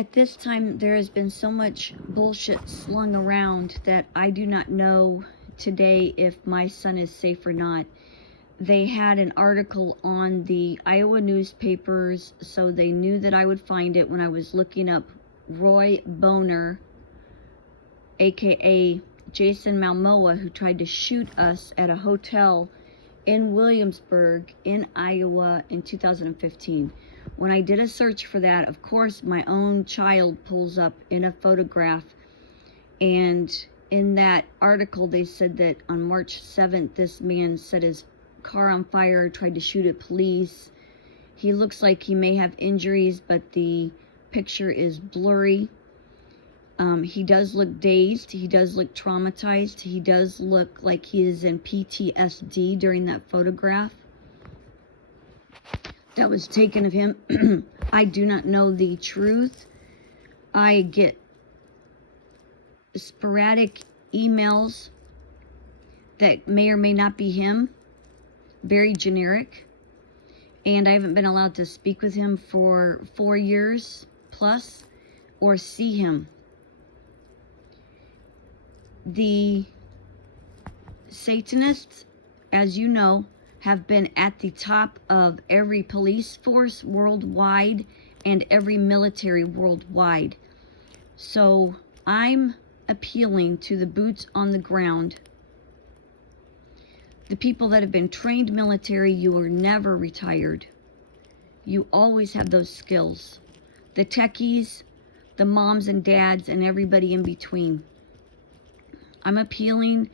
At this time, there has been so much bullshit slung around that I do not know today if my son is safe or not. They had an article on the Iowa newspapers, so they knew that I would find it when I was looking up Roy Boner, aka Jason Malmoa, who tried to shoot us at a hotel in Williamsburg in Iowa in 2015. When I did a search for that, of course, my own child pulls up in a photograph. And in that article, they said that on March 7th, this man set his car on fire, tried to shoot at police. He looks like he may have injuries, but the picture is blurry. He does look dazed. He does look traumatized. He does look like he is in PTSD during that photograph that was taken of him. I do not know the truth. I get sporadic emails that may or may not be him, very generic, and I haven't been allowed to speak with him for 4 years plus or see him. The Satanists, as you know, have been at the top of every police force worldwide and every military worldwide. So I'm appealing to the boots on the ground, the people that have been trained military. You are never retired. You always have those skills. The techies, the moms and dads, and everybody in between. I'm appealing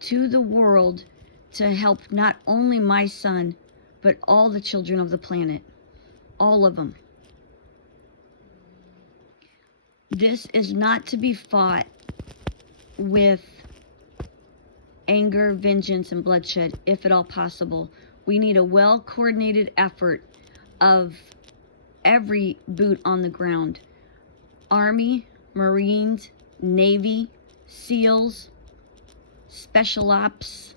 to the world to help not only my son, but all the children of the planet. All of them. This is not to be fought with anger, vengeance, and bloodshed, if at all possible. We need a well-coordinated effort of every boot on the ground. Army, Marines, Navy, SEALs, Special Ops,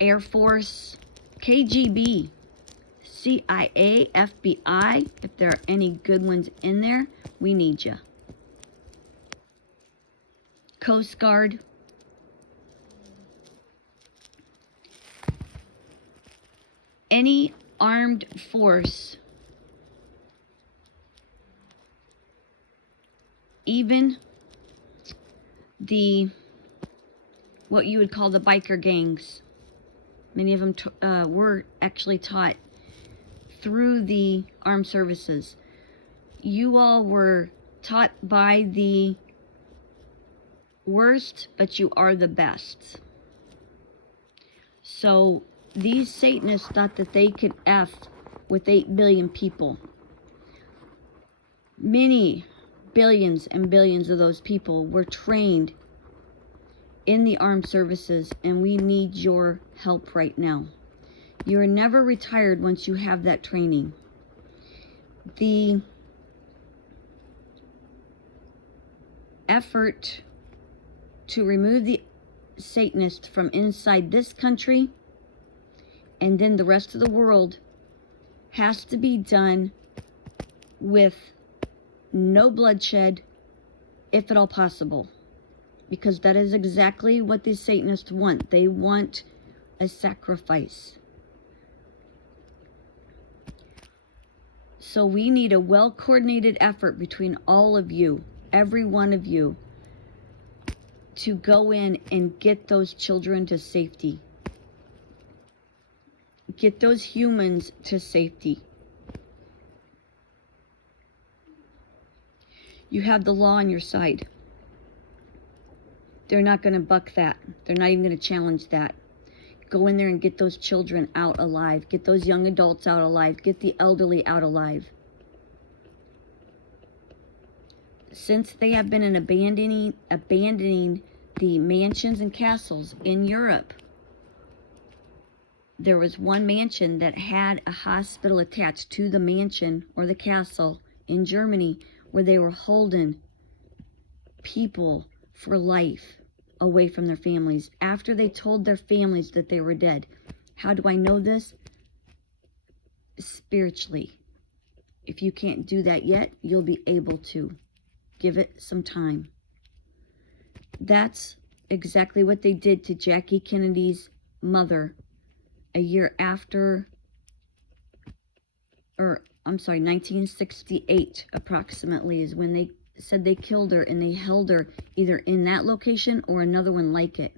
Air Force, KGB, CIA, FBI. If there are any good ones in there, we need you. Coast Guard. Any armed force, even what you would call the biker gangs. Many of them were actually taught through the armed services. You all were taught by the worst, but you are the best. So these Satanists thought that they could F with 8 billion people. Many billions and billions of those people were trained in the armed services, and we need your help right now. You're never retired once you have that training. The effort to remove the Satanists from inside this country and then the rest of the world has to be done with no bloodshed, if at all possible. Because that is exactly what the Satanists want. They want a sacrifice. So we need a well-coordinated effort between all of you, every one of you, to go in and get those children to safety. Get those humans to safety. You have the law on your side. They're not going to buck that. They're not even going to challenge that. Go in there and get those children out alive. Get those young adults out alive. Get the elderly out alive. Since they have been abandoning the mansions and castles in Europe, there was one mansion that had a hospital attached to the mansion or the castle in Germany, where they were holding people for life away from their families after they told their families that they were dead. How do I know this? Spiritually. If you can't do that yet, you'll be able to. Give it some time. That's exactly what they did to Jackie Kennedy's mother a year after, or I'm sorry, 1968 approximately is when they said they killed her, and they held her either in that location or another one like it.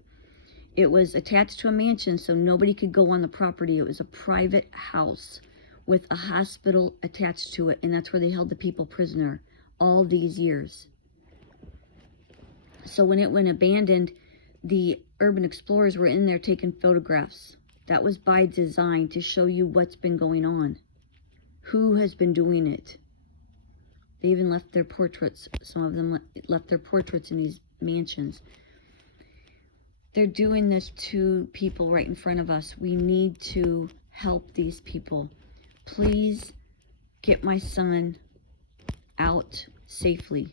It was attached to a mansion, so nobody could go on the property. It was a private house with a hospital attached to it, and that's where they held the people prisoner all these years. So when it went abandoned, the urban explorers were in there taking photographs. That was by design, to show you what's been going on, who has been doing it. They even left their portraits. Some of them left their portraits in these mansions. They're doing this to people right in front of us. We need to help these people. Please get my son out safely.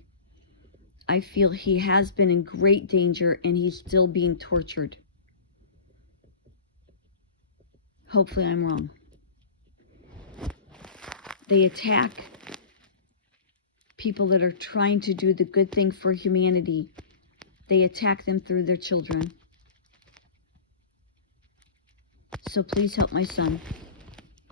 I feel he has been in great danger, and he's still being tortured. Hopefully I'm wrong. They attack people that are trying to do the good thing for humanity. They attack them through their children. So please help my son.